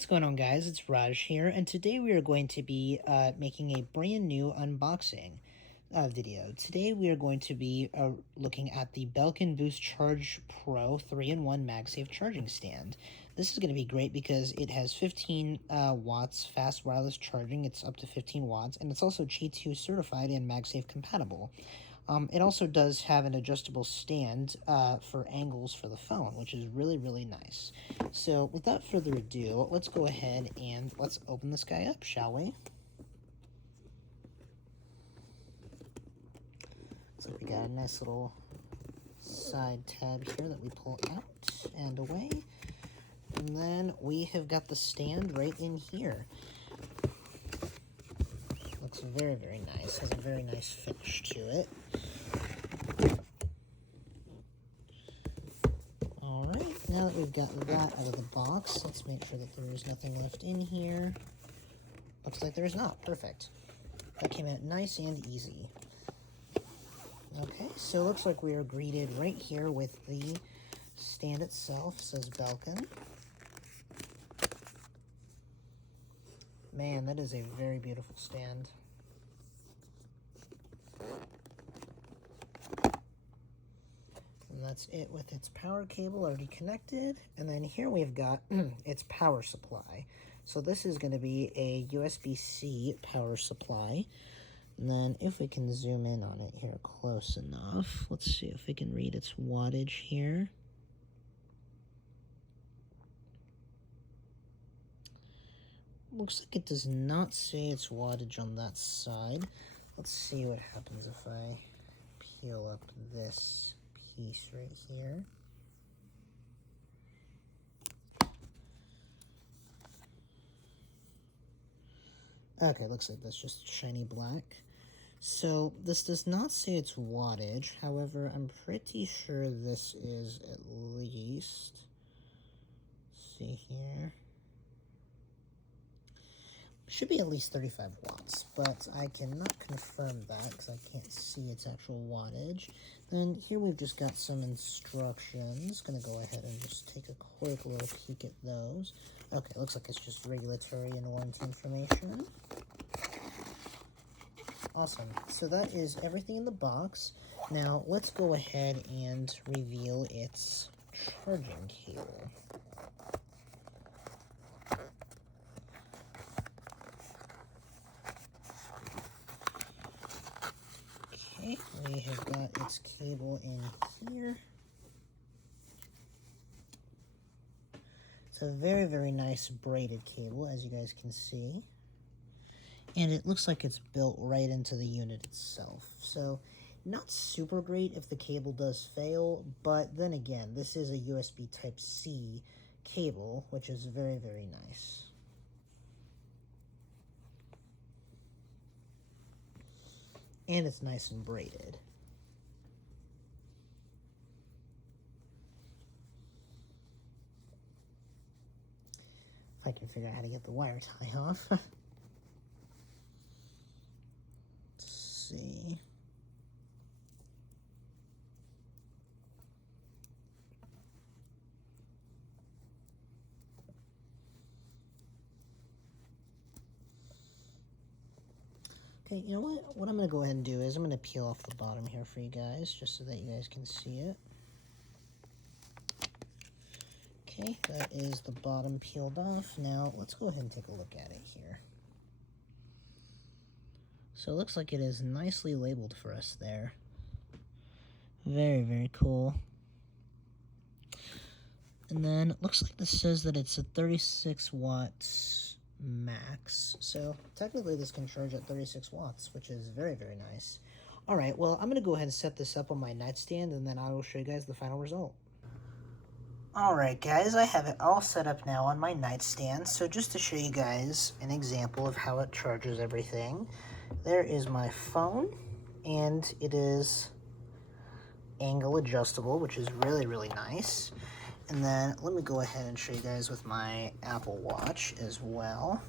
What's going on, guys? It's Raj here, and today we are going to be making a brand new unboxing video. Today we are going to be looking at the Belkin BoostCharge Pro 3-in-1 MagSafe charging stand. This is going to be great because it has 15 watts fast wireless charging. It's up to 15 watts, and it's also Qi2 certified and MagSafe compatible. It also does have an adjustable stand for angles for the phone, which is really, really nice. So without further ado, let's go ahead and let's open this guy up, shall we? So we got a nice little side tab here that we pull out and away. And then we have got the stand right in here. Looks very, very nice. Has a very nice finish to it. Alright, now that we've got that out of the box, let's make sure that there is nothing left in here. Looks like there is not. Perfect. That came out nice and easy. Okay, so it looks like we are greeted right here with the stand itself. It says Belkin. Man, that is a very beautiful stand. And that's it with its power cable already connected. And then here we've got its power supply. So this is going to be a USB-C power supply. And then if we can zoom in on it here close enough, let's see if we can read its wattage here. Looks like it does not say its wattage on that side. Let's see what happens if I peel up this piece right here. Okay, looks like that's just shiny black. So this does not say its wattage. However, I'm pretty sure this is at least, let's see here, should be at least 35 watts, but I cannot confirm that because I can't see its actual wattage. Then here we've just got some instructions. Gonna go ahead and just take a quick little peek at those. Okay, looks like it's just regulatory and warranty information. Awesome. So that is everything in the box. Now let's go ahead and reveal its charging cable. Okay, we have got its cable in here. It's a very, very nice braided cable, as you guys can see. And it looks like it's built right into the unit itself. So not super great if the cable does fail, but then again, this is a USB Type-C cable, which is very, very nice. And it's nice and braided. If I can figure out how to get the wire tie off. See. Okay, you know what? What I'm going to go ahead and do is I'm going to peel off the bottom here for you guys, just so that you guys can see it. Okay, that is the bottom peeled off. Now, let's go ahead and take a look at it here. So it looks like it is nicely labeled for us there. Very, very cool. And then it looks like this says that it's a 36 watts max. So technically this can charge at 36 watts, which is very, very nice. All right, well, I'm going to go ahead and set this up on my nightstand, and then I will show you guys the final result. All right, guys, I have it all set up now on my nightstand. So just to show you guys an example of how it charges everything, there is my phone, and it is angle adjustable, which is really, really nice. And then let me go ahead and show you guys with my Apple Watch as well.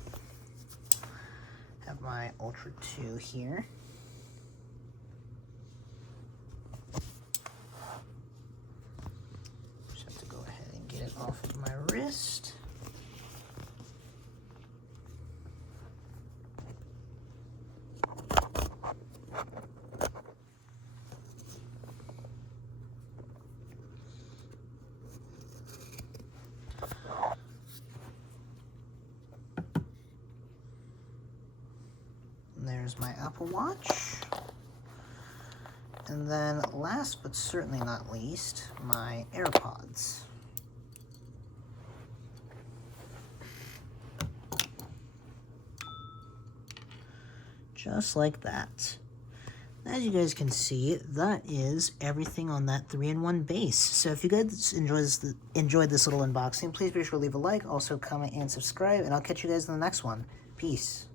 Have my Ultra 2 here. Just have to go ahead and get it off of my wrist. there's my Apple Watch. And then last but certainly not least, my AirPods. Just like that. As you guys can see, that is everything on that 3-in-1 base. So if you guys enjoyed this little unboxing, please be sure to leave a like, also comment and subscribe, and I'll catch you guys in the next one. Peace.